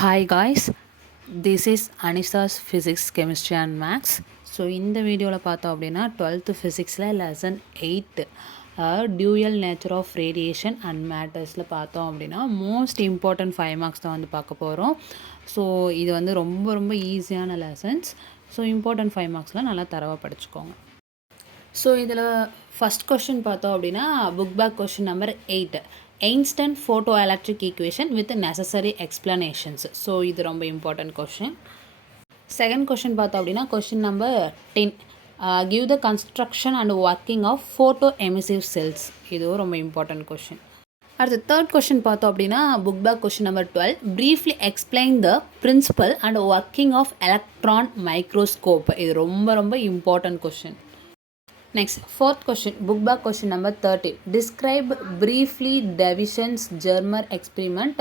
Hi guys, this is Anisha's Physics, Chemistry and Maths. So இந்த வீடியோவில் பார்த்தோம் அப்படின்னா 12th ஃபிசிக்ஸில் lesson 8 dual nature of radiation and மேட்டர்ஸில் பார்த்தோம் அப்படின்னா மோஸ்ட் இம்பார்ட்டன்ட் 5 மார்க்ஸ் தான் வந்து பார்க்க போகிறோம். ஸோ இது வந்து ரொம்ப ரொம்ப ஈஸியான லெசன்ஸ். ஸோ இம்பார்ட்டன்ட் 5 மார்க்ஸ்லாம் நல்லா தரவாக படிச்சுக்கோங்க. ஸோ இதில் ஃபஸ்ட் கொஷின் பார்த்தோம் அப்படின்னா book back question number 8 Einstein photoelectric equation with necessary explanations. So இது ரொம்ப இம்பார்ட்டன்ட் கொஷின். செகண்ட் கொஷின் பார்த்தோம் அப்படின்னா question number 10 give the construction and working of photoemissive cells. இதுவும் ரொம்ப இம்பார்ட்டன்ட் கொஷின். அடுத்து தேர்ட் கொஷின் பார்த்தோம் அப்படின்னா book back question number 12 briefly explain the principle and working of electron microscope. இது ரொம்ப ரொம்ப important question. Next, fourth question, book back question number 30. Describe briefly Davison's Germer experiment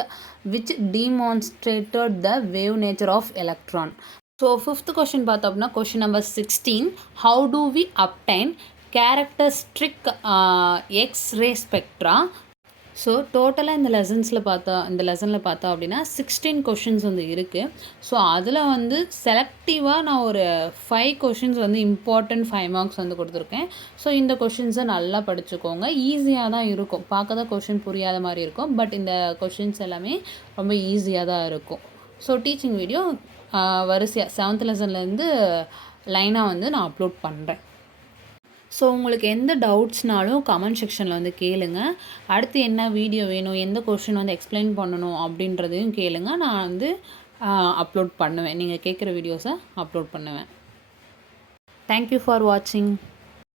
which demonstrated the wave nature of electron. So, fifth question பார்த்தோம்னா question number 16. How do we obtain characteristic X-ray spectra? So டோட்டலாக இந்த லெசனில் பார்த்தோம் அப்படின்னா 16 questions வந்து இருக்குது. So அதில் வந்து செலக்டிவாக நான் ஒரு 5 கொஷின்ஸ் வந்து இம்பார்ட்டன்ட் 5 மார்க்ஸ் வந்து கொடுத்துருக்கேன். ஸோ இந்த கொஷின்ஸை நல்லா படிச்சுக்கோங்க. ஈஸியாக தான் இருக்கும், பார்க்க தான் கொஷின் புரியாத மாதிரி இருக்கும், பட் இந்த கொஷின்ஸ் எல்லாமே ரொம்ப ஈஸியாக தான் இருக்கும். ஸோ டீச்சிங் வீடியோ வரிசையாக 7th லெசன்லேருந்து லைனாக வந்து நான் அப்லோட் பண்ணுறேன். ஸோ உங்களுக்கு எந்த டவுட்ஸ்னாலும் கமெண்ட் செக்ஷனில் வந்து கேளுங்க. அடுத்து என்ன வீடியோ வேணும், எந்த கொஷின் வந்து எக்ஸ்பிளைன் பண்ணணும் அப்படின்றதையும் கேளுங்க. நான் வந்து அப்லோட் பண்ணுவேன். நீங்கள் கேட்குற வீடியோஸை அப்லோட் பண்ணுவேன். தேங்க்யூ ஃபார் வாட்சிங்.